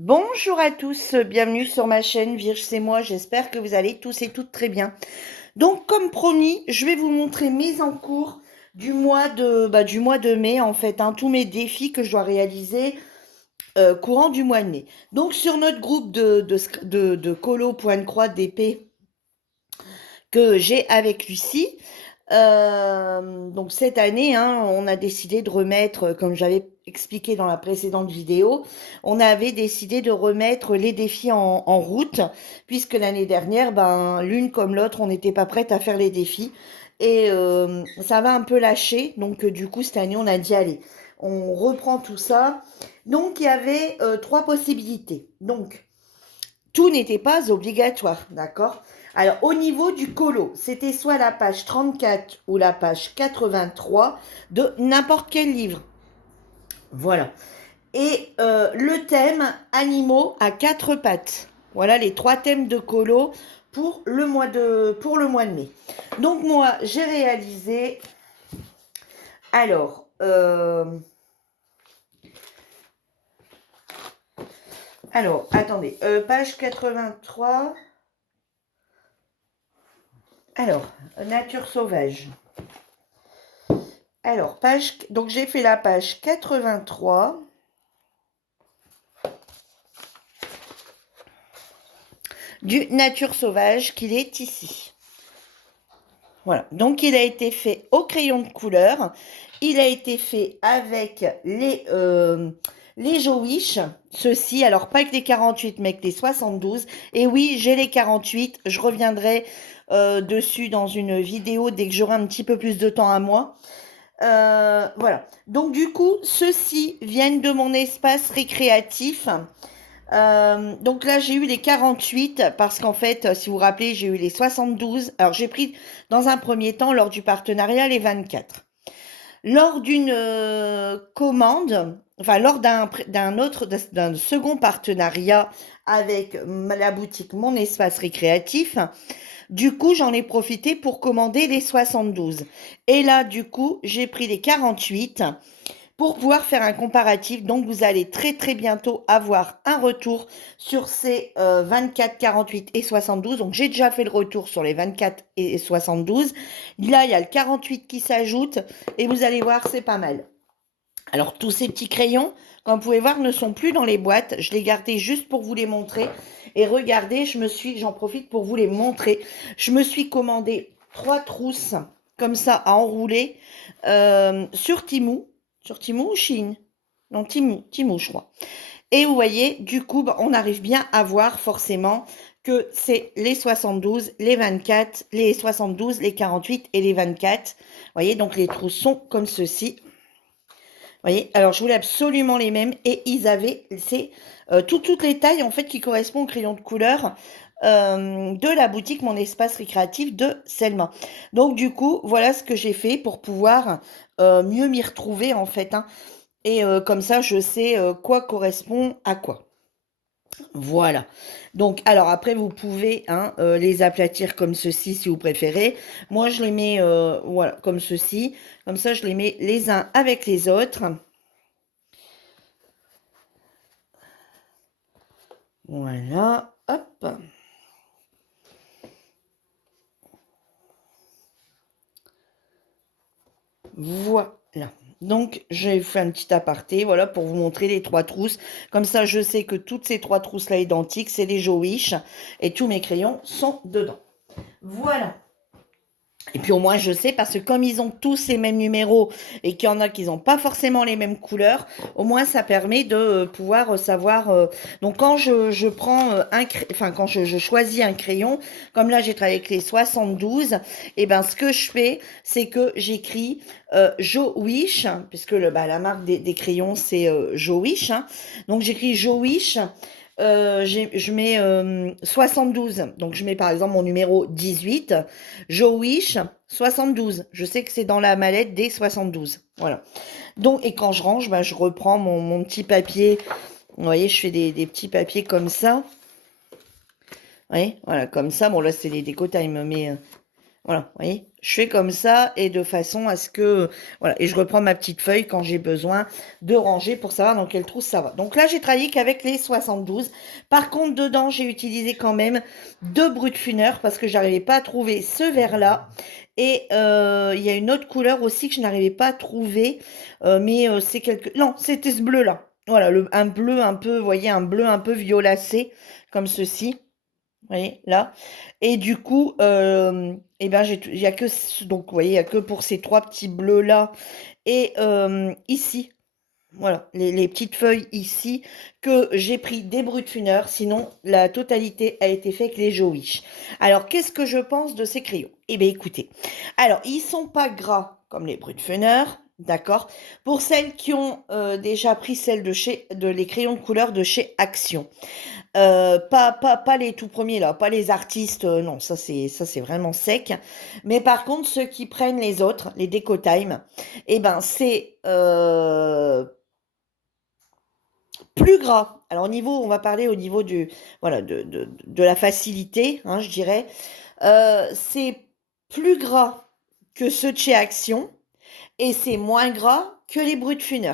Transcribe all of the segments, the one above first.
Bonjour à tous, bienvenue sur ma chaîne Virge c'est moi, j'espère que vous allez tous et toutes très bien. Donc comme promis, je vais vous montrer mes encours du mois de mai en fait, tous mes défis que je dois réaliser courant du mois de mai. Donc sur notre groupe de colo point de croix d'épée que j'ai avec Lucie, donc cette année, on a décidé de remettre, comme j'avais expliqué dans la précédente vidéo, on avait décidé de remettre les défis en route, puisque l'année dernière, ben, l'une comme l'autre, on n'était pas prête à faire les défis. Et ça va un peu lâcher, donc du coup, cette année, on a dit, allez, on reprend tout ça. Donc, il y avait trois possibilités. Donc, tout n'était pas obligatoire, d'accord? Alors, au niveau du colo, c'était soit la page 34 ou la page 83 de n'importe quel livre. Voilà. Et le thème animaux à quatre pattes. Voilà les trois thèmes de colo pour pour le mois de mai. Donc moi, j'ai réalisé. Alors, attendez, page 83. Alors, nature sauvage. Alors, donc j'ai fait la page 83 du Nature sauvage qu'il est ici. Voilà, donc il a été fait au crayon de couleur, il a été fait avec les Jowish, ceux-ci, alors pas avec les 48 mais avec les 72. Et oui, j'ai les 48, je reviendrai dessus dans une vidéo dès que j'aurai un petit peu plus de temps à moi. Voilà. Donc du coup, ceux-ci viennent de mon espace récréatif. Donc là, j'ai eu les 48 parce qu'en fait, si vous vous rappelez, j'ai eu les 72. Alors j'ai pris dans un premier temps, lors du partenariat, les 24. Lors d'une commande, enfin lors d'un second partenariat avec la boutique Mon Espace Récréatif, du coup, j'en ai profité pour commander les 72. Et là, du coup, j'ai pris les 48 pour pouvoir faire un comparatif. Donc, vous allez très très bientôt avoir un retour sur ces 24, 48 et 72. Donc, j'ai déjà fait le retour sur les 24 et 72. Là, il y a le 48 qui s'ajoute et vous allez voir, c'est pas mal. Alors, tous ces petits crayons, comme vous pouvez voir, ne sont plus dans les boîtes. Je les gardais juste pour vous les montrer. Et regardez, j'en profite pour vous les montrer. Je me suis commandé 3 trousses comme ça à enrouler sur Temu. Sur Temu ou Chine? Non, Temu, je crois. Et vous voyez, du coup, on arrive bien à voir forcément que c'est les 72, les 24, les 72, les 48 et les 24. Vous voyez, donc les trousses sont comme ceci. Vous voyez, alors je voulais absolument les mêmes et ils avaient toutes les tailles en fait qui correspondent au crayon de couleur de la boutique Mon Espace Récréatif de Selma. Donc du coup, voilà ce que j'ai fait pour pouvoir mieux m'y retrouver en fait. Et comme ça, je sais quoi correspond à quoi. Voilà. Donc, alors après, vous pouvez les aplatir comme ceci si vous préférez. Moi, je les mets voilà, comme ceci. Comme ça, je les mets les uns avec les autres. Voilà, hop. Voilà. Donc, j'ai fait un petit aparté, voilà, pour vous montrer les trois trousses. Comme ça, je sais que toutes ces trois trousses-là identiques, c'est les Jowish. Et tous mes crayons sont dedans. Voilà. Et puis au moins je sais, parce que comme ils ont tous ces mêmes numéros et qu'il y en a qui n'ont pas forcément les mêmes couleurs, au moins ça permet de pouvoir savoir. Donc quand je prends enfin quand je choisis un crayon, comme là j'ai travaillé avec les 72, et ben ce que je fais, c'est que j'écris Jowish, puisque la marque des crayons c'est Jowish. Donc j'écris Jowish. Je mets 72. Donc, je mets par exemple mon numéro 18. Jowish 72. Je sais que c'est dans la mallette des 72. Voilà. Donc, et quand je range, je reprends mon petit papier. Vous voyez, je fais des petits papiers comme ça. Vous voyez, voilà, comme ça. Bon, là, c'est les déco time, mais Voilà, vous voyez, je fais comme ça et de façon à ce que, voilà, et je reprends ma petite feuille quand j'ai besoin de ranger pour savoir dans quelle trousse ça va. Donc là, j'ai travaillé qu'avec les 72. Par contre, dedans, j'ai utilisé quand même 2 Brutfunner parce que j'arrivais pas à trouver ce vert-là. Et il y a une autre couleur aussi que je n'arrivais pas à trouver, mais c'est quelque... Non, c'était ce bleu-là. Voilà, un bleu un peu, vous voyez, un bleu un peu violacé, comme ceci. Vous voyez, là. Et du coup, eh ben, il y a que, donc, vous voyez, il y a que pour ces 3 petits bleus-là et ici, voilà, les petites feuilles ici, que j'ai pris des Brutfunner, sinon la totalité a été faite avec les Joe Wish. Alors, qu'est-ce que je pense de ces crayons? Eh bien, écoutez, alors, ils sont pas gras comme les Brutfunner, d'accord? Pour celles qui ont déjà pris celles les crayons de couleur de chez Action. Pas les tout premiers là, pas les artistes, non, ça c'est vraiment sec. Mais par contre, ceux qui prennent les autres, les Decotime, eh ben c'est plus gras. Alors au niveau, on va parler au niveau du voilà de la facilité, hein, je dirais. C'est plus gras que ceux de chez Action et c'est moins gras que les Brutfunner.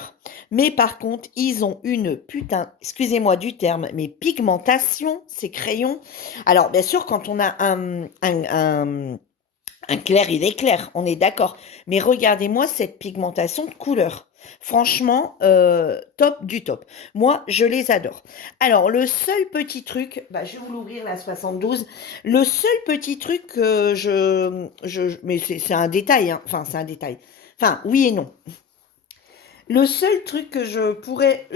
Mais par contre, ils ont une putain, excusez-moi du terme, mais pigmentation, ces crayons. Alors, bien sûr, quand on a un clair, il est clair, on est d'accord. Mais regardez-moi cette pigmentation de couleur. Franchement, top du top. Moi, je les adore. Alors, le seul petit truc, bah, je vais vous l'ouvrir la 72. Le seul petit truc que mais c'est un détail, hein. Enfin, c'est un détail. Enfin, oui et non. Le seul truc que je pourrais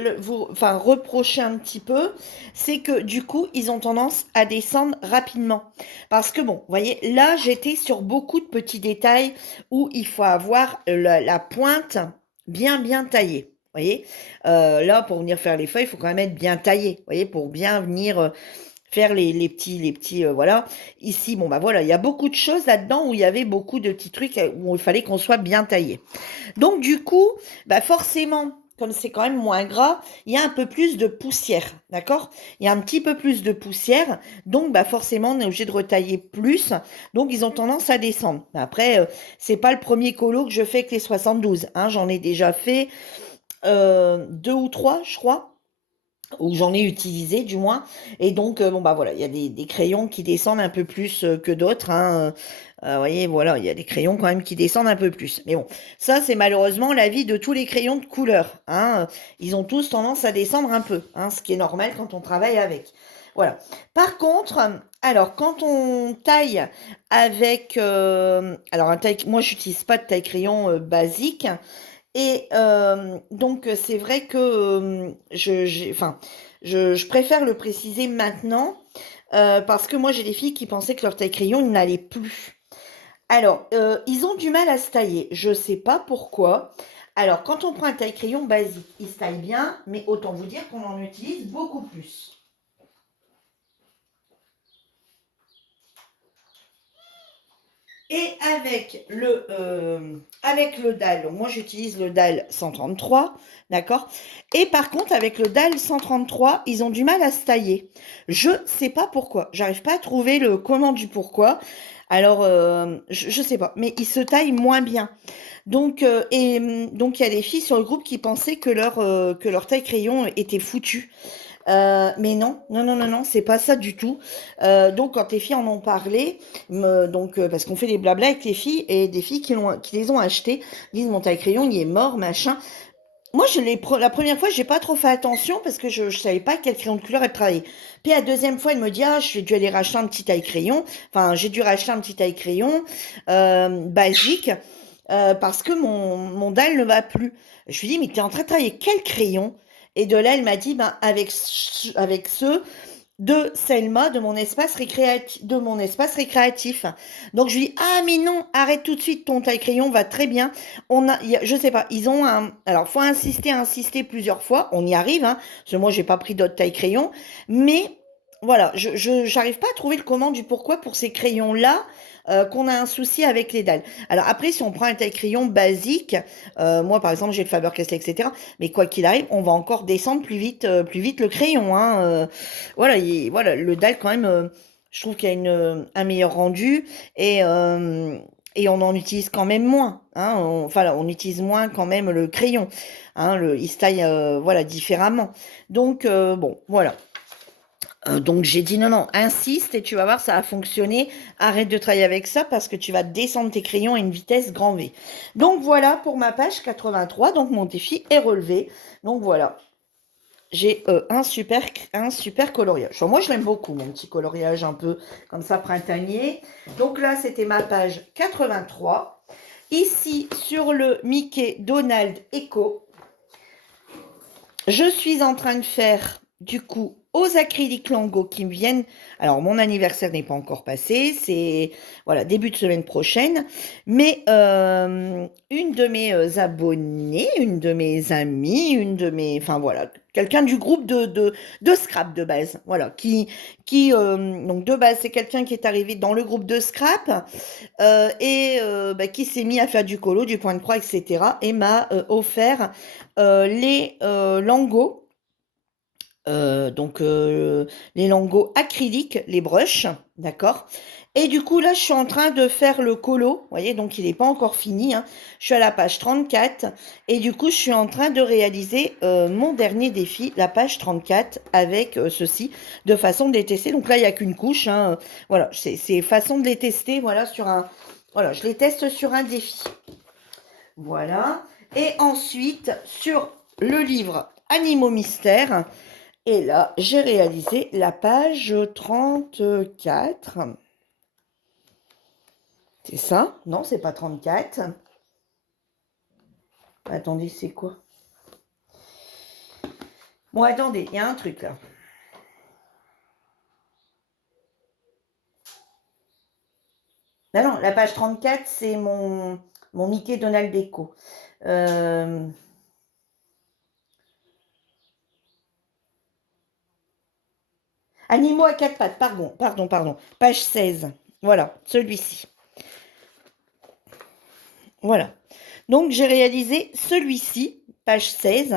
enfin, reprocher un petit peu, c'est que du coup, ils ont tendance à descendre rapidement. Parce que bon, vous voyez, là, j'étais sur beaucoup de petits détails où il faut avoir la pointe bien taillée. Vous voyez, là, pour venir faire les feuilles, il faut quand même être bien taillé. Vous voyez, pour bien venir faire les petits, voilà. Ici, bon, bah voilà, il y a beaucoup de choses là-dedans où il y avait beaucoup de petits trucs où il fallait qu'on soit bien taillé. Donc du coup, bah forcément, comme c'est quand même moins gras, il y a un peu plus de poussière, d'accord? Il y a un petit peu plus de poussière, donc bah forcément on est obligé de retailler plus, donc ils ont tendance à descendre. Après, c'est pas le premier colo que je fais avec les 72, hein, j'en ai déjà fait 2 ou 3, je crois ou j'en ai utilisé du moins. Et donc, bon, bah voilà, il y a des crayons qui descendent un peu plus que d'autres, hein. Vous voyez, voilà, il y a des crayons quand même qui descendent un peu plus. Mais bon, ça, c'est malheureusement l'avis de tous les crayons de couleur, hein. Ils ont tous tendance à descendre un peu, hein, ce qui est normal quand on travaille avec. Voilà. Par contre, alors, quand on taille avec... alors, moi, j'utilise pas de taille-crayon basique. Et donc, c'est vrai que enfin, je préfère le préciser maintenant parce que moi, j'ai des filles qui pensaient que leur taille-crayon, il n'allait plus. Alors, ils ont du mal à se tailler. Je ne sais pas pourquoi. Alors, quand on prend un taille-crayon basique, il se taille bien, mais autant vous dire qu'on en utilise beaucoup plus. Et avec le dalle, donc moi j'utilise le dalle 133, d'accord? Et par contre, avec le dalle 133, ils ont du mal à se tailler. Je sais pas pourquoi. J'arrive pas à trouver le comment du pourquoi. Alors, je sais pas, mais ils se taillent moins bien. Donc il y a des filles sur le groupe qui pensaient que leur taille crayon était foutue. Mais non, non, non, non, non, c'est pas ça du tout. Donc, quand les filles en ont parlé, parce qu'on fait des blabla avec les filles et des filles qui les ont achetés, disent mon taille-crayon, il est mort, machin. Moi, la première fois, j'ai pas trop fait attention parce que je savais pas quel crayon de couleur elle travaillait. Puis la deuxième fois, elle me dit, ah, j'ai dû aller racheter un petit taille-crayon. Enfin, j'ai dû racheter un petit taille-crayon basique parce que mon dalle ne va plus. Je lui dis, mais tu es en train de travailler quel crayon? Et de là, elle m'a dit, ben, avec ceux de Selma, de mon espace récréatif. Donc, je lui dis, ah, mais non, arrête tout de suite, ton taille-crayon va très bien. Je sais pas, ils ont alors, faut insister plusieurs fois. On y arrive, hein, parce que moi, j'ai pas pris d'autres taille-crayon. Mais, voilà, j'arrive pas à trouver le comment du pourquoi pour ces crayons-là, qu'on a un souci avec les dalles. Alors après, si on prend un taille-crayon basique, moi par exemple j'ai le Faber-Castell, etc. Mais quoi qu'il arrive, on va encore descendre plus vite le crayon, hein. Voilà, voilà, le dalle quand même. Je trouve qu'il y a un meilleur rendu et on en utilise quand même moins. Hein, enfin, là, on utilise moins quand même le crayon. Hein, il se taille voilà, différemment. Donc, bon, voilà. Donc j'ai dit non, non, insiste et tu vas voir, ça a fonctionné. Arrête de travailler avec ça parce que tu vas descendre tes crayons à une vitesse grand V. Donc voilà pour ma page 83. Donc mon défi est relevé. Donc voilà, j'ai un super coloriage. Enfin, moi je l'aime beaucoup, mon petit coloriage un peu comme ça printanier. Donc là c'était ma page 83. Ici sur le Mickey Donald Echo, je suis en train de faire du coup aux acryliques Lango qui me viennent. Alors mon anniversaire n'est pas encore passé, c'est voilà début de semaine prochaine. Mais une de mes abonnées, une de mes amies, enfin voilà, quelqu'un du groupe de scrap de base, voilà, donc de base c'est quelqu'un qui est arrivé dans le groupe de scrap et bah, qui s'est mis à faire du colo, du point de croix, etc. et m'a offert les lingots, donc les lingots acryliques, les brushes, d'accord? Et du coup, là, je suis en train de faire le colo, vous voyez, donc il n'est pas encore fini, hein. Je suis à la page 34 et du coup, je suis en train de réaliser mon dernier défi, la page 34, avec ceci, de façon de les tester. Donc là, il n'y a qu'une couche, hein. Voilà, c'est façon de les tester, voilà, voilà, je les teste sur un défi. Voilà. Et ensuite, sur le livre Animaux Mystères, et là, j'ai réalisé la page 34. C'est ça? Non, c'est pas 34. Attendez, c'est quoi? Bon, attendez, il y a un truc là. Non, non, la page 34, c'est mon Mickey Donald Echo. Animaux à quatre pattes, pardon. Page 16. Voilà, celui-ci. Voilà. Donc, j'ai réalisé celui-ci, page 16.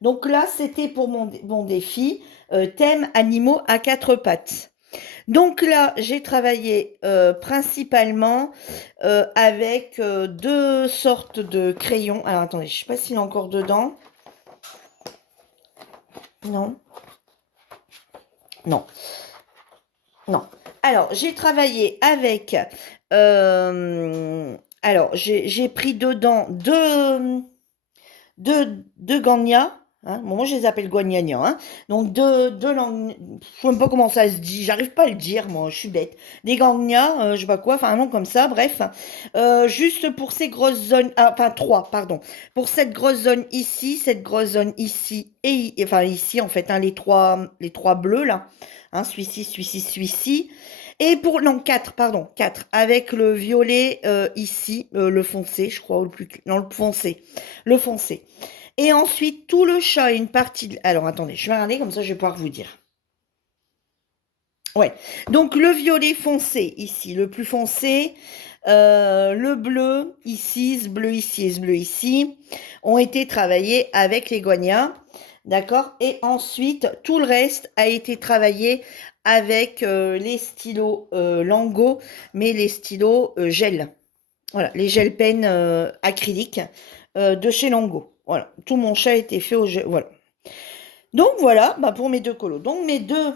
Donc là, c'était pour mon défi, thème animaux à quatre pattes. Donc là, j'ai travaillé principalement avec deux sortes de crayons. Alors, attendez, je ne sais pas s'il est encore dedans. Non. Non. Non. Alors, j'ai travaillé avec... alors, j'ai pris dedans deux Gagna, hein. Bon, moi je les appelle Guagnagna, hein. Donc deux langues, je sais même pas comment ça se dit, j'arrive pas à le dire, moi, je suis bête. Des Gagna, je sais pas quoi, enfin un nom comme ça, bref. Juste pour ces grosses zones, enfin trois, pardon. Pour cette grosse zone ici, cette grosse zone ici, enfin ici en fait, hein, les trois bleus là, hein, celui-ci. Et pour, non, quatre, pardon, quatre, avec le violet ici, le foncé, je crois, ou non, le foncé. Le foncé. Et ensuite, tout le chat et une partie alors, attendez, je vais regarder, comme ça, je vais pouvoir vous dire. Ouais. Donc, le violet foncé, ici, le plus foncé, le bleu, ici, ce bleu ici et ce bleu ici, ont été travaillés avec les guagnats, d'accord? Et ensuite, tout le reste a été travaillé avec les stylos Lango, mais les stylos gel. Voilà, les gel pens acryliques de chez Lango. Voilà, tout mon chat a été fait au gel. Voilà. Donc voilà, bah, pour mes deux colos. Donc mes deux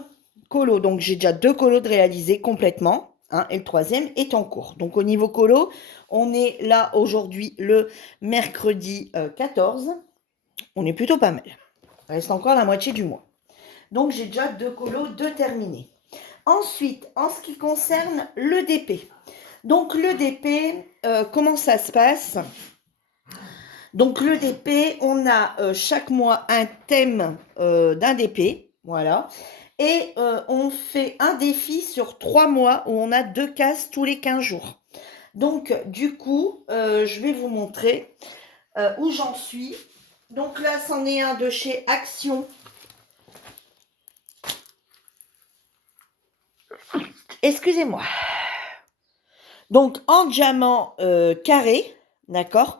colos, donc j'ai déjà deux colos de réaliser complètement, hein, et le troisième est en cours. Donc au niveau colo, on est là aujourd'hui le mercredi 14. On est plutôt pas mal. Il reste encore la moitié du mois. Donc j'ai déjà deux colos de terminés. Ensuite, en ce qui concerne le DP. Donc le DP, comment ça se passe? Donc le DP, on a chaque mois un thème d'un DP, voilà. Et on fait un défi sur 3 mois où on a 2 cases tous les 15 jours. Donc du coup, je vais vous montrer où j'en suis. Donc là, c'en est un de chez Action. Excusez-moi. Donc en diamant carré, d'accord,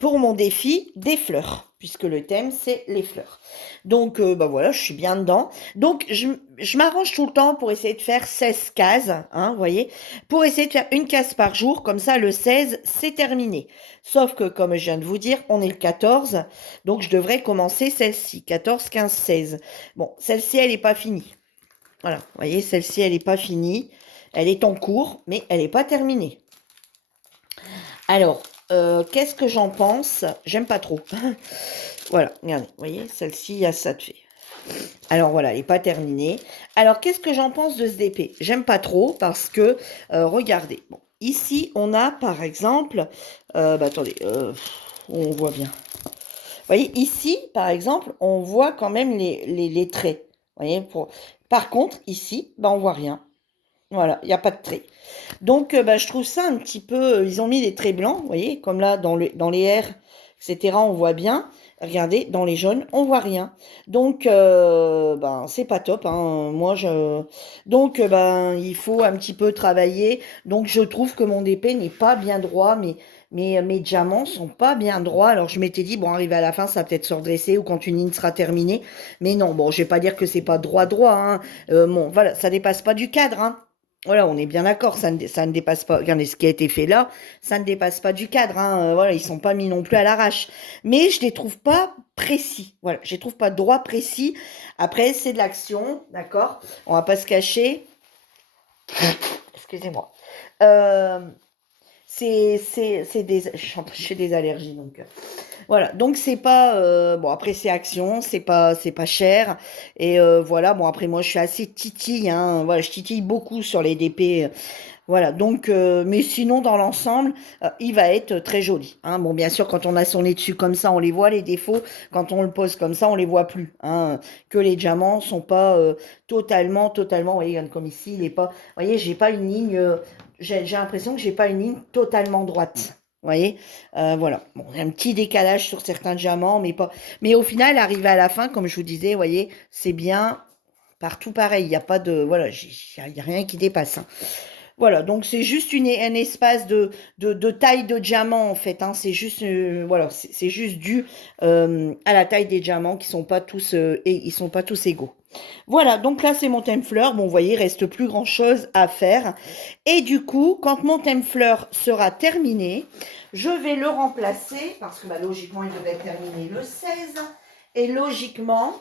pour mon défi des fleurs, puisque le thème, c'est les fleurs. Donc, bah voilà, je suis bien dedans. Donc, je m'arrange tout le temps pour essayer de faire 16 cases, hein, vous voyez, pour essayer de faire une case par jour, comme ça, le 16, c'est terminé. Sauf que, comme je viens de vous dire, on est le 14, donc je devrais commencer celle-ci, 14, 15, 16. Bon, celle-ci, elle n'est pas finie. Voilà, vous voyez, celle-ci, elle n'est pas finie. Elle est en cours, mais elle n'est pas terminée. Alors, qu'est-ce que j'en pense? J'aime pas trop. Voilà, regardez, vous voyez, celle-ci, il y a ça de fait. Alors voilà, elle n'est pas terminée. Alors, qu'est-ce que j'en pense de ce DP? J'aime pas trop parce que, regardez, bon, ici, on a par exemple, bah, attendez, on voit bien. Vous voyez, ici, par exemple, on voit quand même les traits. Vous voyez, par contre, ici, bah, on voit rien. Voilà, il n'y a pas de traits. Donc, bah, je trouve ça un petit peu... Ils ont mis des traits blancs, vous voyez, comme là, dans les R, etc., on voit bien. Regardez, dans les jaunes, on voit rien. Donc, ben, c'est pas top, hein. Donc, ben, il faut un petit peu travailler. Donc, je trouve que mon DP n'est pas bien droit, mais mes diamants sont pas bien droits. Alors, je m'étais dit, bon, arrivé à la fin, ça va peut-être se redresser ou quand une ligne sera terminée. Mais non, bon, je vais pas dire que c'est pas droit, hein. Bon, voilà, ça dépasse pas du cadre, hein. Voilà, on est bien d'accord, ça ne dépasse pas. Regardez ce qui a été fait là, ça ne dépasse pas du cadre, hein. Voilà, ils sont pas mis non plus à l'arrache. Mais je les trouve pas précis. Voilà, je les trouve pas droits précis. Après, c'est de l'action, d'accord? On va pas se cacher. Excusez-moi. Euh, c'est des. J'ai des allergies, donc. Voilà, donc c'est pas bon après c'est Action, c'est pas cher et voilà, bon après moi je suis assez titille, hein, voilà, je titille beaucoup sur les DP, voilà, donc mais sinon dans l'ensemble il va être très joli, hein. Bon bien sûr quand on a son nez dessus comme ça on les voit les défauts, quand on le pose comme ça on les voit plus, hein, que les diamants sont pas totalement, vous voyez comme ici il est pas, vous voyez j'ai pas une ligne, j'ai l'impression que j'ai pas une ligne totalement droite. Vous voyez, voilà. Bon, il y a un petit décalage sur certains diamants, mais pas. Mais au final, arrivé à la fin, comme je vous disais, vous voyez, c'est bien partout pareil. Il n'y a pas de, voilà, il y a rien qui dépasse, hein. Voilà, donc c'est juste un espace de taille de diamant en fait, hein. C'est juste, voilà, c'est juste dû à la taille des diamants qui sont pas tous et ils sont pas tous égaux. Voilà, donc là c'est mon thème fleur. Bon, vous voyez, il reste plus grand chose à faire. Et du coup, quand mon thème fleur sera terminé, je vais le remplacer parce que bah, logiquement il devait être terminé le 16. Et logiquement,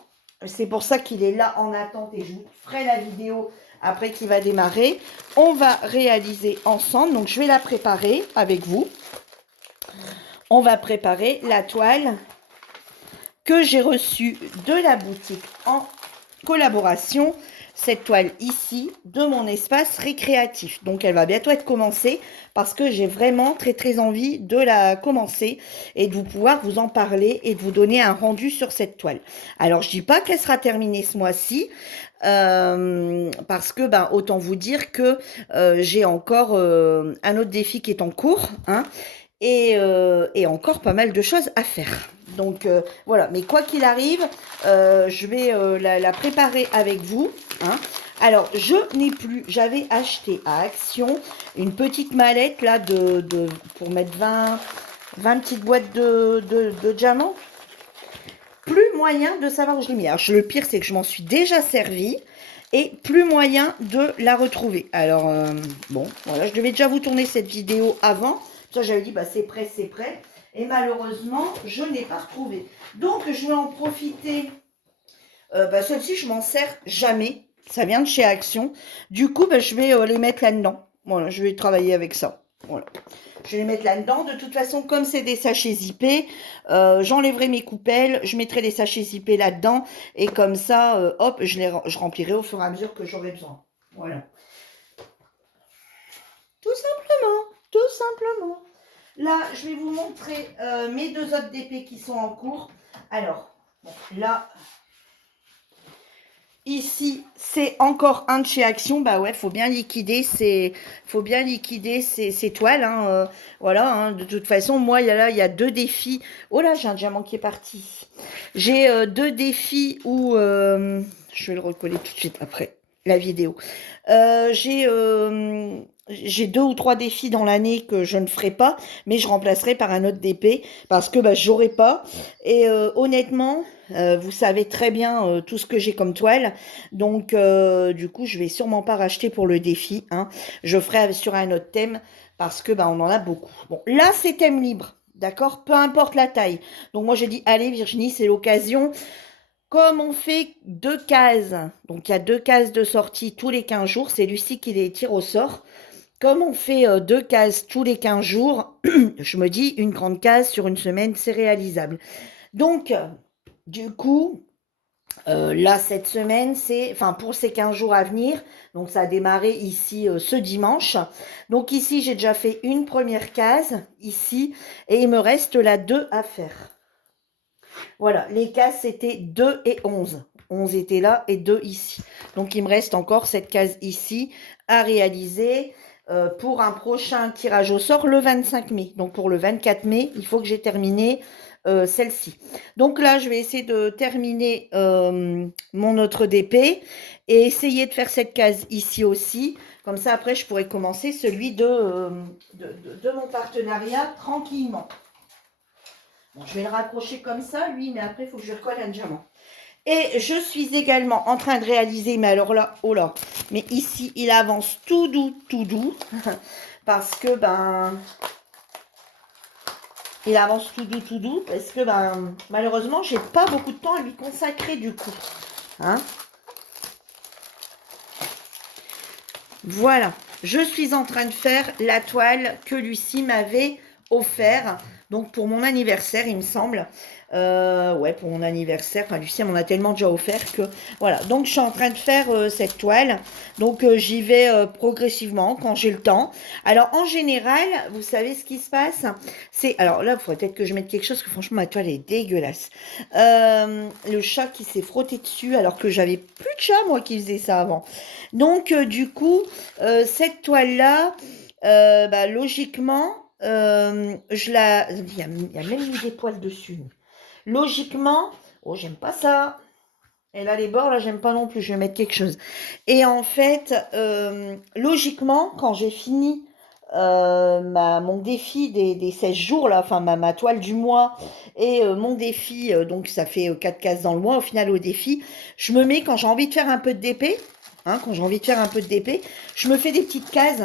c'est pour ça qu'il est là en attente et je vous ferai la vidéo après qu'il va démarrer. On va réaliser ensemble, donc je vais la préparer avec vous. On va préparer la toile que j'ai reçue de la boutique en collaboration, cette toile ici de mon espace récréatif. Donc elle va bientôt être commencée parce que j'ai vraiment très envie de la commencer et de vous pouvoir vous en parler et de vous donner un rendu sur cette toile. Alors je dis pas qu'elle sera terminée ce mois-ci parce que ben autant vous dire que j'ai encore un autre défi qui est en cours, hein, et encore pas mal de choses à faire. Donc voilà, mais quoi qu'il arrive, je vais la préparer avec vous, hein. Alors, je n'ai plus, j'avais acheté à Action une petite mallette là pour mettre 20 petites boîtes de diamants. Plus moyen de savoir où je l'ai mis. Alors, le pire, c'est que je m'en suis déjà servi et plus moyen de la retrouver. Alors, bon, voilà, je devais déjà vous tourner cette vidéo avant. Ça, j'avais dit, bah, c'est prêt, c'est prêt. Et malheureusement, je n'ai pas retrouvé. Donc, je vais en profiter. Bah, celle-ci, je m'en sers jamais. Ça vient de chez Action. Du coup, bah, je vais les mettre là-dedans. Voilà, je vais travailler avec ça. Voilà. Je vais les mettre là-dedans. De toute façon, comme c'est des sachets zippés, j'enlèverai mes coupelles, je mettrai les sachets zippés là-dedans. Et comme ça, hop, je remplirai au fur et à mesure que j'aurai besoin. Voilà. Tout simplement. Tout simplement. Là, je vais vous montrer mes deux autres DP qui sont en cours. Alors, bon, là... Ici, c'est encore un de chez Action. Bah ouais, faut bien liquider ces toiles, hein, voilà, hein. De toute façon, moi, il y a deux défis. Oh là, j'ai un diamant qui est parti. J'ai deux défis où... je vais le recoller tout de suite après la vidéo. J'ai j'ai 2 ou 3 défis dans l'année que je ne ferai pas, mais je remplacerai par un autre DP parce que bah, j'aurai pas. Et honnêtement, vous savez très bien tout ce que j'ai comme toile, donc du coup, je vais sûrement pas racheter pour le défi, hein. Je ferai sur un autre thème parce que bah, on en a beaucoup. Bon, là, c'est thème libre. D'accord? Peu importe la taille. Donc moi j'ai dit, allez Virginie, c'est l'occasion. Comme on fait 2 cases, donc il y a 2 cases de sortie tous les 15 jours, c'est Lucie qui les tire au sort. Comme on fait 2 cases tous les 15 jours, je me dis une grande case sur une semaine, c'est réalisable. Donc, du coup, là, cette semaine, enfin, pour ces 15 jours à venir, donc ça a démarré ici ce dimanche. Donc ici, j'ai déjà fait une première case, ici, et il me reste la 2 à faire. Voilà, les cases, c'était 2 et 11. 11 était là et 2 ici. Donc, il me reste encore cette case ici à réaliser pour un prochain tirage au sort le 25 mai. Donc, pour le 24 mai, il faut que j'ai terminé celle-ci. Donc là, je vais essayer de terminer mon autre DP et essayer de faire cette case ici aussi. Comme ça, après, je pourrais commencer celui de mon partenariat tranquillement. Bon, je vais le raccrocher comme ça, lui, mais après, il faut que je recolle un diamant. Et je suis également en train de réaliser, mais alors là, oh là, mais ici, il avance tout doux, parce que, ben, il avance tout doux, parce que, ben, malheureusement, j'ai pas beaucoup de temps à lui consacrer, du coup. Hein? Voilà, je suis en train de faire la toile que Lucie m'avait offert, donc pour mon anniversaire, il me semble. Ouais, pour mon anniversaire. Enfin, Lucie, elle m'en a tellement déjà offert que voilà. Donc, je suis en train de faire cette toile. Donc, j'y vais progressivement quand j'ai le temps. Alors, en général, vous savez ce qui se passe? C'est alors là, il faudrait peut-être que je mette quelque chose, parce que franchement, ma toile est dégueulasse. Le chat qui s'est frotté dessus, alors que j'avais plus de chat, moi, qui faisait ça avant. Donc, du coup, cette toile-là, bah, logiquement, il y a même mis des poils dessus. Logiquement, oh, j'aime pas ça. Et là, les bords, là, j'aime pas non plus. Je vais mettre quelque chose. Et en fait, logiquement, quand j'ai fini mon défi des 16 jours, là, enfin ma toile du mois et mon défi, donc ça fait 4 cases dans le mois, au final, au défi, je me mets, quand j'ai envie de faire un peu de DP, hein, quand j'ai envie de faire un peu de DP, je me fais des petites cases.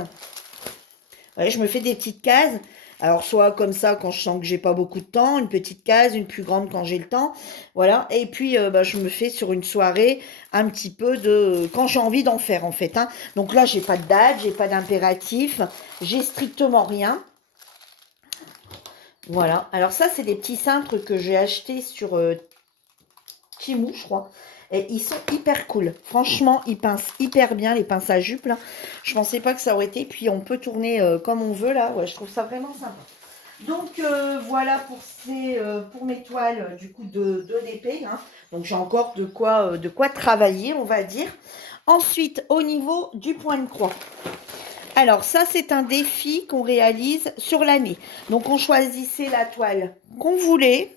Ouais, je me fais des petites cases. Alors, soit comme ça, quand je sens que j'ai pas beaucoup de temps, une petite case, une plus grande quand j'ai le temps. Voilà. Et puis, bah, je me fais sur une soirée un petit peu de... quand j'ai envie d'en faire, en fait. Hein. Donc là, j'ai pas de date, j'ai pas d'impératif, j'ai strictement rien. Voilà. Alors ça, c'est des petits cintres que j'ai achetés sur Temu, je crois. Et ils sont hyper cool. Franchement, ils pincent hyper bien, les pinces à jupe, là. Je pensais pas que ça aurait été. Puis, on peut tourner comme on veut, là. Ouais, je trouve ça vraiment sympa. Donc, voilà pour mes toiles, du coup, de DP. Hein. Donc, j'ai encore de quoi travailler, on va dire. Ensuite, au niveau du point de croix. Alors, ça, c'est un défi qu'on réalise sur l'année. Donc, on choisissait la toile qu'on voulait.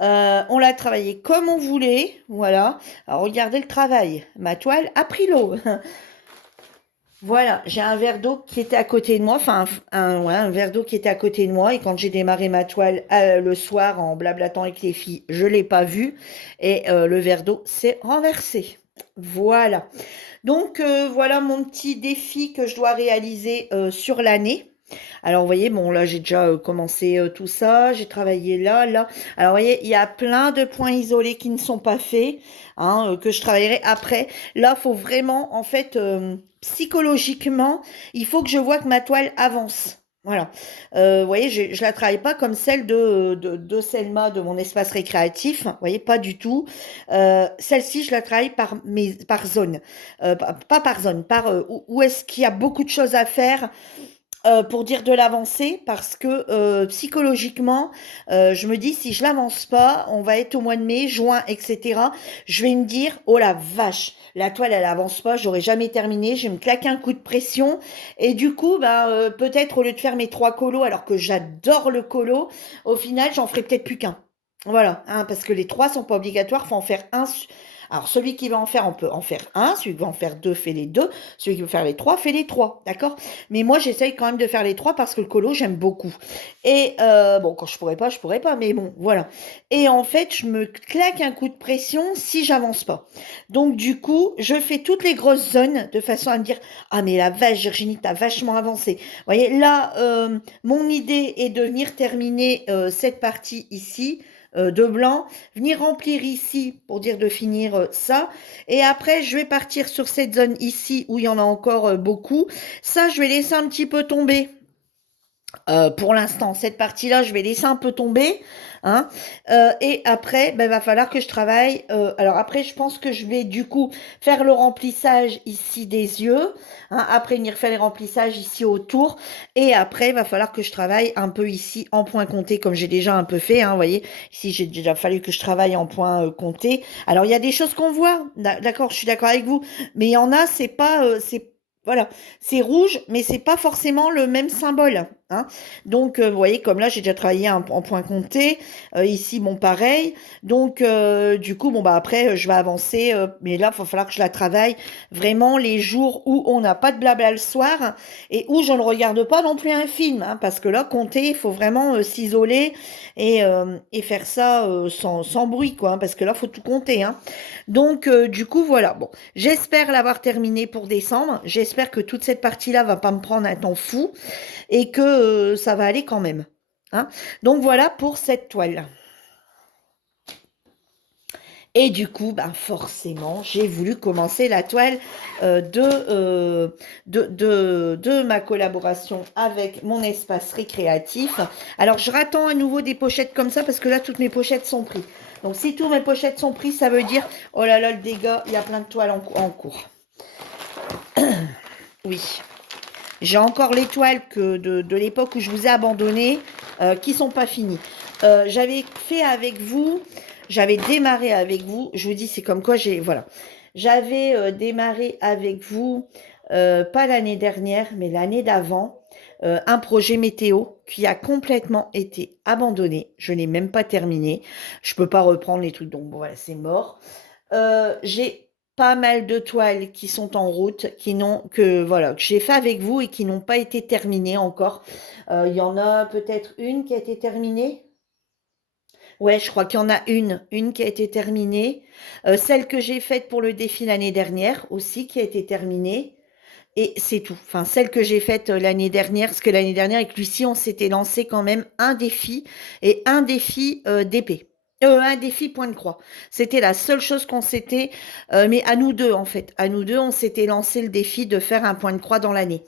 On l'a travaillé comme on voulait, voilà. Alors regardez le travail. Ma toile a pris l'eau. Voilà, j'ai un verre d'eau qui était à côté de moi, enfin ouais, un verre d'eau qui était à côté de moi. Et quand j'ai démarré ma toile le soir en blablatant avec les filles, je l'ai pas vu et le verre d'eau s'est renversé. Voilà. Donc voilà mon petit défi que je dois réaliser sur l'année. Alors, vous voyez, bon, là, j'ai déjà commencé tout ça, j'ai travaillé là, là. Alors, vous voyez, il y a plein de points isolés qui ne sont pas faits, hein, que je travaillerai après. Là, il faut vraiment, en fait, psychologiquement, il faut que je vois que ma toile avance. Voilà. Vous voyez, je la travaille pas comme celle de Selma, de mon espace récréatif. Vous voyez, pas du tout. Celle-ci, je la travaille par zone. Pas par zone, par où est-ce qu'il y a beaucoup de choses à faire pour dire de l'avancer parce que psychologiquement, je me dis si je l'avance pas, on va être au mois de mai, juin, etc. Je vais me dire oh la vache, la toile elle avance pas, j'aurais jamais terminé, je vais me claquer un coup de pression et du coup bah peut-être au lieu de faire mes 3 colos alors que j'adore le colo, au final j'en ferai peut-être plus qu'un. Voilà, hein, parce que les 3 sont pas obligatoires, faut en faire un. Alors, celui qui va en faire, on peut en faire un. Celui qui va en faire 2 fait les 2. Celui qui veut faire les 3 fait les 3. D'accord? Mais moi, j'essaye quand même de faire les 3 parce que le colo, j'aime beaucoup. Et bon, quand je pourrais pas, je pourrais pas. Mais bon, voilà. Et en fait, je me claque un coup de pression si j'avance pas. Donc, du coup, je fais toutes les grosses zones de façon à me dire, ah, mais la vache, Virginie, t'as vachement avancé. Vous voyez, là, mon idée est de venir terminer cette partie ici de blanc, venir remplir ici pour dire de finir ça. Et après, je vais partir sur cette zone ici où il y en a encore beaucoup. Ça, je vais laisser un petit peu tomber. Pour l'instant, cette partie-là, je vais laisser un peu tomber, hein. Et après, ben, va falloir que je travaille. Alors après, je pense que je vais du coup faire le remplissage ici des yeux, hein. Après, venir faire les remplissages ici autour. Et après, va falloir que je travaille un peu ici en point compté, comme j'ai déjà un peu fait, hein. Vous voyez, ici, j'ai déjà fallu que je travaille en point compté. Alors, il y a des choses qu'on voit, d'accord, je suis d'accord avec vous, mais il y en a, c'est pas, voilà, c'est rouge, mais c'est pas forcément le même symbole, hein. Donc, vous voyez, comme là, j'ai déjà travaillé en point compté. Ici, bon, pareil. Donc, du coup, bon, bah après, je vais avancer. Mais là, il va falloir que je la travaille vraiment les jours où on n'a pas de blabla le soir et où je ne regarde pas non plus un film, hein, parce que là, compter, il faut vraiment s'isoler et faire ça sans bruit, quoi, hein, parce que là, il faut tout compter, hein. Donc, du coup, voilà. Bon, j'espère l'avoir terminé pour décembre. J'espère que toute cette partie-là va pas me prendre un temps fou et que ça va aller quand même, hein. Donc voilà pour cette toile. Et du coup, ben forcément, j'ai voulu commencer la toile de ma collaboration avec mon espace récréatif. Alors, je rattends à nouveau des pochettes comme ça parce que là, toutes mes pochettes sont prises. Donc, si toutes mes pochettes sont prises, ça veut dire, oh là là, le dégât, il y a plein de toiles en cours. Oui. J'ai encore les toiles de l'époque où je vous ai abandonné qui sont pas finies. J'avais fait avec vous, j'avais démarré avec vous, je vous dis c'est comme quoi voilà. J'avais démarré avec vous, pas l'année dernière, mais l'année d'avant, un projet météo qui a complètement été abandonné. Je n'ai même pas terminé. Je peux pas reprendre les trucs, donc bon, voilà, c'est mort. J'ai pas mal de toiles qui sont en route, voilà, que j'ai fait avec vous et qui n'ont pas été terminées encore. Il y en a peut-être une qui a été terminée. Ouais, je crois qu'il y en a une qui a été terminée. Celle que j'ai faite pour le défi l'année dernière aussi qui a été terminée. Et c'est tout. Enfin, celle que j'ai faite l'année dernière, parce que l'année dernière avec Lucie, on s'était lancé quand même un défi et un défi d'épée. Un défi point de croix. C'était la seule chose qu'on s'était, mais à nous deux en fait, à nous deux, on s'était lancé le défi de faire un point de croix dans l'année.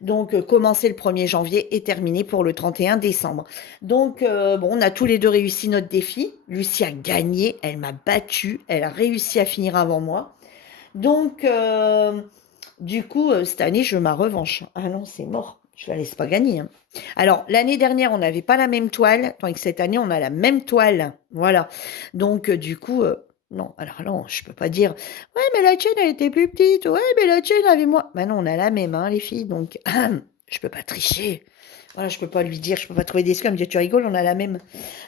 Donc, commencer le 1er janvier et terminer pour le 31 décembre. Donc, bon, on a tous les deux réussi notre défi. Lucie a gagné, elle m'a battue, elle a réussi à finir avant moi. Donc, du coup, cette année, je veux ma revanche. Ah non, c'est mort. Je la laisse pas gagner, hein. Alors, l'année dernière, on n'avait pas la même toile, tandis que cette année, on a la même toile. Voilà. Donc, du coup, non. Alors non, je peux pas dire, ouais, mais la tienne, elle était plus petite. Ouais, mais la tienne avait moins. Bah non, on a la même, hein, les filles. Donc, je peux pas tricher. Voilà, je peux pas lui dire, je peux pas trouver des excuses, elle me dit, tu rigoles, on a la même.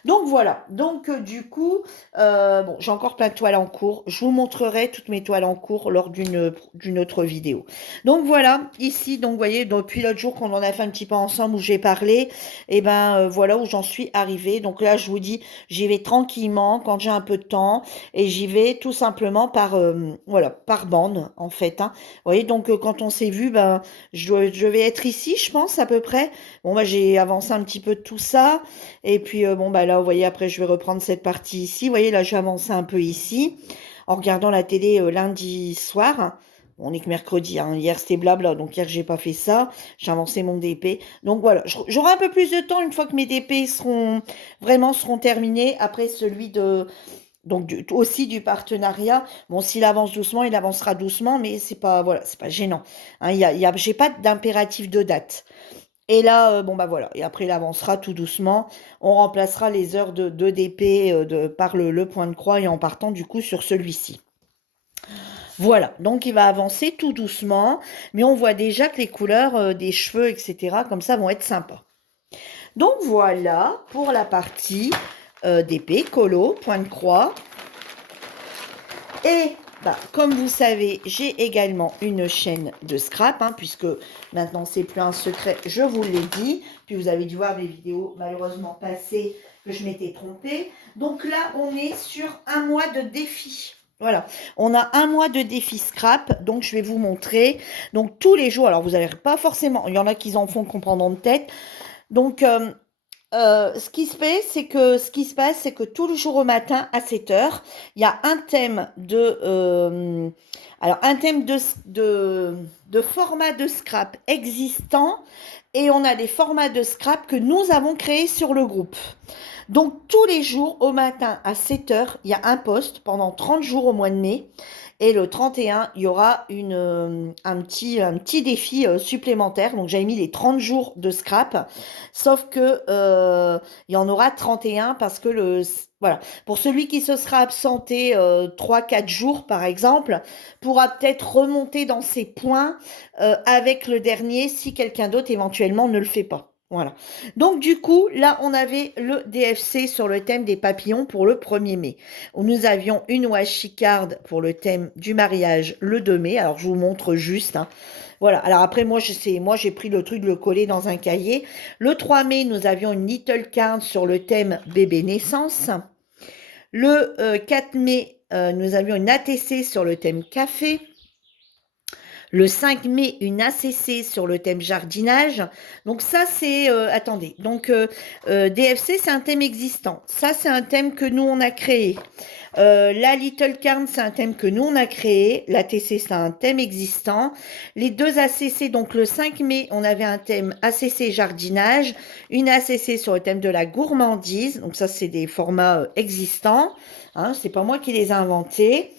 Donc voilà, donc du coup, bon, j'ai encore plein de toiles en cours. Je vous montrerai toutes mes toiles en cours lors d'une autre vidéo. Donc voilà, ici, donc vous voyez, depuis l'autre jour qu'on en a fait un petit peu ensemble où j'ai parlé, et ben voilà où j'en suis arrivée. Donc là, je vous dis, j'y vais tranquillement quand j'ai un peu de temps et j'y vais tout simplement par voilà, par bande en fait, hein. Vous voyez, donc quand on s'est vu, ben je vais être ici, je pense à peu près. Bon, bah, j'ai avancé un petit peu de tout ça. Et puis, bon, bah là, vous voyez, après, je vais reprendre cette partie ici. Vous voyez, là, j'ai avancé un peu ici, en regardant la télé lundi soir. On est que mercredi, hein. Hier, c'était blabla. Donc, hier, j'ai pas fait ça. J'ai avancé mon DP. Donc, voilà. J'aurai un peu plus de temps une fois que mes DP seront terminés. Après, celui de... Donc, aussi du partenariat. Bon, s'il avance doucement, il avancera doucement, mais c'est pas, voilà, c'est pas gênant, hein. J'ai pas d'impératif de date. Et là, bon, bah voilà. Et après, il avancera tout doucement. On remplacera les heures de DP par le point de croix et en partant du coup sur celui-ci. Voilà. Donc, il va avancer tout doucement. Mais on voit déjà que les couleurs des cheveux, etc., comme ça, vont être sympas. Donc, voilà pour la partie d'épée, colo, point de croix. Et comme vous savez, j'ai également une chaîne de scrap, hein, puisque maintenant c'est plus un secret, je vous l'ai dit. Puis vous avez dû voir des vidéos malheureusement passées que je m'étais trompée. Donc là, on est sur un mois de défi. Voilà, on a un mois de défi scrap, donc je vais vous montrer. Donc tous les jours, alors vous n'allez pas forcément, il y en a qui en font comprendre de tête. Donc ce qui se passe, c'est que tout le jour au matin à 7 heures, il y a un thème un thème de format de scrap existant et on a des formats de scrap que nous avons créés sur le groupe. Donc tous les jours au matin à 7 heures, il y a un post pendant 30 jours au mois de mai. Et le 31, il y aura un petit défi supplémentaire. Donc, j'avais mis les 30 jours de scrap. Sauf que il y en aura 31 parce que voilà, pour celui qui se sera absenté 3-4 jours, par exemple, pourra peut-être remonter dans ses points avec le dernier si quelqu'un d'autre éventuellement ne le fait pas. Voilà. Donc, du coup, là, on avait le DFC sur le thème des papillons pour le 1er mai. Nous avions une washi card pour le thème du mariage le 2 mai. Alors, je vous montre juste. Hein. Voilà. Alors, après, moi, j'ai pris le truc de le coller dans un cahier. Le 3 mai, nous avions une little card sur le thème bébé naissance. Le 4 mai, nous avions une ATC sur le thème café. Le 5 mai, une ACC sur le thème jardinage. Donc ça, c'est... attendez. Donc DFC, c'est un thème existant. Ça, c'est un thème que nous, on a créé. La Little Carn, c'est un thème que nous, on a créé. L'ATC, c'est un thème existant. Les deux ACC, donc le 5 mai, on avait un thème ACC jardinage. Une ACC sur le thème de la gourmandise. Donc ça, c'est des formats existants. Hein, c'est pas moi qui les ai inventés.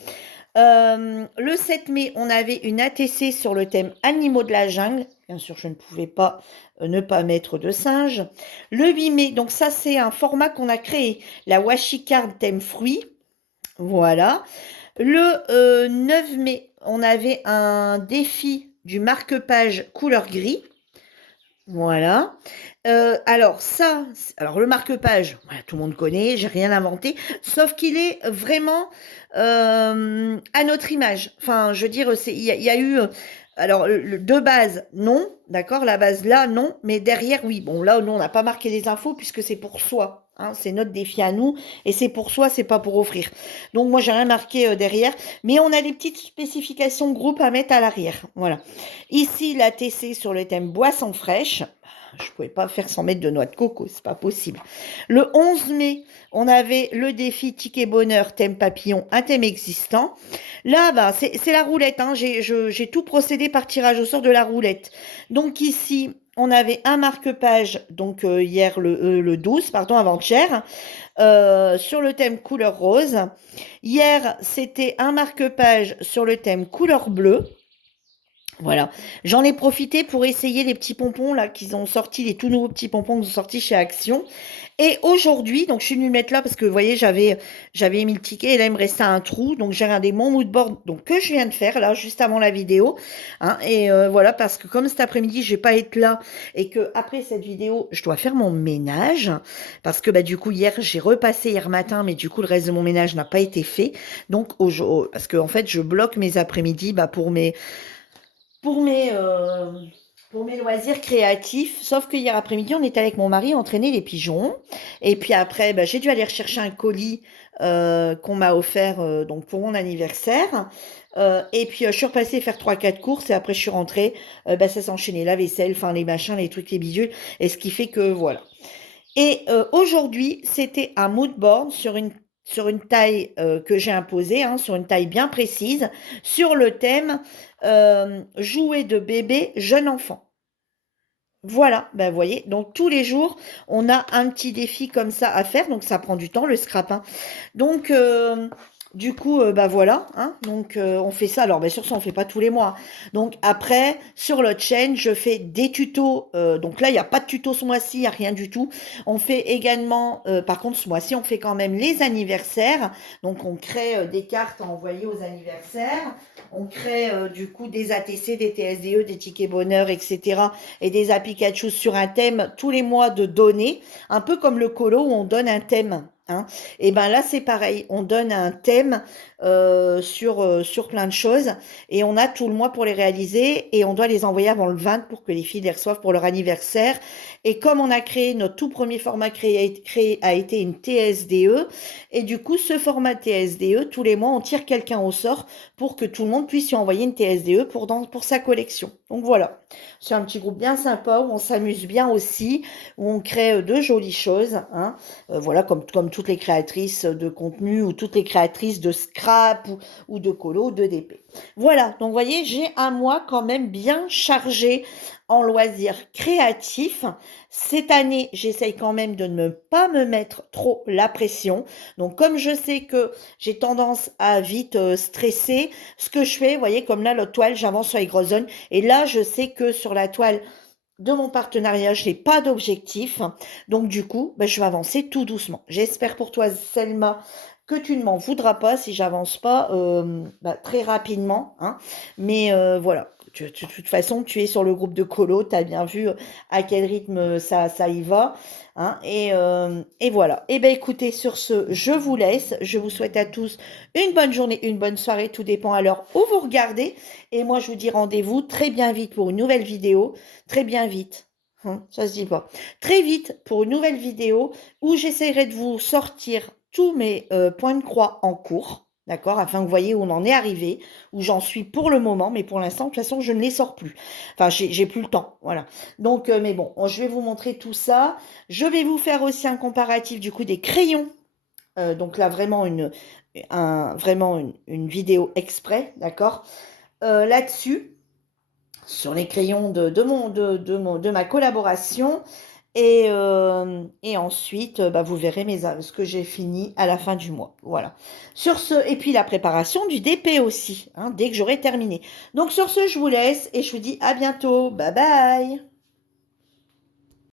Le 7 mai, on avait une ATC sur le thème animaux de la jungle. Bien sûr, je ne pouvais pas ne pas mettre de singe. Le 8 mai, donc ça, c'est un format qu'on a créé. La washi card thème fruits. Voilà. Le 9 mai, on avait un défi du marque-page couleur gris. Voilà. Alors le marque-page, voilà, tout le monde connaît, j'ai rien inventé, sauf qu'il est vraiment à notre image. Enfin, je veux dire, il y a eu, alors de base, non, d'accord, la base là, non, mais derrière, oui. Bon, là, nous, on n'a pas marqué les infos puisque c'est pour soi. Hein, c'est notre défi à nous et c'est pour soi, c'est pas pour offrir. Donc moi j'ai rien marqué derrière, mais on a des petites spécifications groupe à mettre à l'arrière. Voilà. Ici la TC sur le thème boisson fraîche. Je pouvais pas faire sans mettre de noix de coco, c'est pas possible. Le 11 mai, on avait le défi ticket bonheur thème papillon, un thème existant. Là, c'est la roulette. Hein, j'ai tout procédé par tirage au sort de la roulette. Donc ici, on avait un marque-page, donc hier le 12, pardon, avant-hier, sur le thème couleur rose. Hier, c'était un marque-page sur le thème couleur bleue. Voilà, j'en ai profité pour essayer les petits pompons là qu'ils ont sortis, les tout nouveaux petits pompons qu'ils ont sortis chez Action. Et aujourd'hui, donc je suis venue le mettre là parce que vous voyez, j'avais mis le ticket et là il me restait un trou. Donc j'ai regardé mon mood board donc, que je viens de faire là juste avant la vidéo. Hein, et voilà, parce que comme cet après-midi, je vais pas être là et que après cette vidéo, je dois faire mon ménage. Parce que du coup, j'ai repassé hier matin, mais du coup, le reste de mon ménage n'a pas été fait. Donc, parce que en fait, je bloque mes après-midi pour mes, euh, pour mes loisirs créatifs. Sauf que hier après-midi, on était avec mon mari entraîner les pigeons. Et puis après, j'ai dû aller rechercher un colis qu'on m'a offert donc pour mon anniversaire. Et puis je suis repassée faire 3-4 courses et après je suis rentrée. Ça s'enchaînait, la vaisselle, enfin les machins, les trucs, les bidules. Et ce qui fait que voilà. Et aujourd'hui, c'était un mood board sur une taille que j'ai imposée, hein, sur une taille bien précise, sur le thème jouets de bébé, jeune enfant. Voilà, vous voyez, donc tous les jours, on a un petit défi comme ça à faire, donc ça prend du temps, le scrap. Hein. Donc, du coup, voilà, hein, donc on fait ça. Alors, bien sûr, ça, on fait pas tous les mois. Donc, après, sur l'autre chaîne, je fais des tutos. Donc là, il n'y a pas de tuto ce mois-ci, il n'y a rien du tout. On fait également, par contre, ce mois-ci, on fait quand même les anniversaires. Donc, on crée des cartes à envoyer aux anniversaires. On crée, du coup, des ATC, des TSDE, des tickets bonheur, etc. et des applications sur un thème tous les mois de données, un peu comme le colo où on donne un thème hein. Et ben là, c'est pareil. On donne un thème sur plein de choses et on a tout le mois pour les réaliser et on doit les envoyer avant le 20 pour que les filles les reçoivent pour leur anniversaire. Et comme on a créé notre tout premier format créé a été une TSDE et du coup, ce format TSDE, tous les mois, on tire quelqu'un au sort pour que tout le monde puisse lui envoyer une TSDE pour sa collection. Donc voilà, c'est un petit groupe bien sympa où on s'amuse bien aussi, où on crée de jolies choses, hein. Voilà, comme toutes les créatrices de contenu ou toutes les créatrices de scrap ou de colo ou de DP. Voilà, donc vous voyez, j'ai un mois quand même bien chargé en loisirs créatifs. Cette année, j'essaye quand même de ne pas me mettre trop la pression. Donc comme je sais que j'ai tendance à vite stresser, ce que je fais, vous voyez, comme là, la toile, j'avance sur les grosses zones. Et là, je sais que sur la toile de mon partenariat, je n'ai pas d'objectif. Donc, du coup, ben, je vais avancer tout doucement. J'espère pour toi, Selma, que tu ne m'en voudras pas si j'avance pas très rapidement, hein. Mais voilà. De toute façon, tu es sur le groupe de colo, tu as bien vu à quel rythme ça y va, hein. Et voilà. Et ben écoutez, sur ce, je vous laisse. Je vous souhaite à tous une bonne journée, une bonne soirée. Tout dépend à l'heure où vous regardez. Et moi, je vous dis rendez-vous très bien vite pour une nouvelle vidéo. Très bien vite. Hein, ça se dit pas. Très vite pour une nouvelle vidéo où j'essaierai de vous sortir tous mes points de croix en cours. D'accord? Afin que vous voyez où on en est arrivé, où j'en suis pour le moment, mais pour l'instant, de toute façon, je ne les sors plus. Enfin, j'ai plus le temps. Voilà. Donc, mais bon, je vais vous montrer tout ça. Je vais vous faire aussi un comparatif du coup des crayons. Donc là, vraiment une vidéo exprès, d'accord? Là-dessus sur les crayons de ma collaboration. Et ensuite, bah, vous verrez ce que j'ai fini à la fin du mois. Voilà. Sur ce, et puis la préparation du DP aussi, hein, dès que j'aurai terminé. Donc sur ce, je vous laisse et je vous dis à bientôt. Bye bye.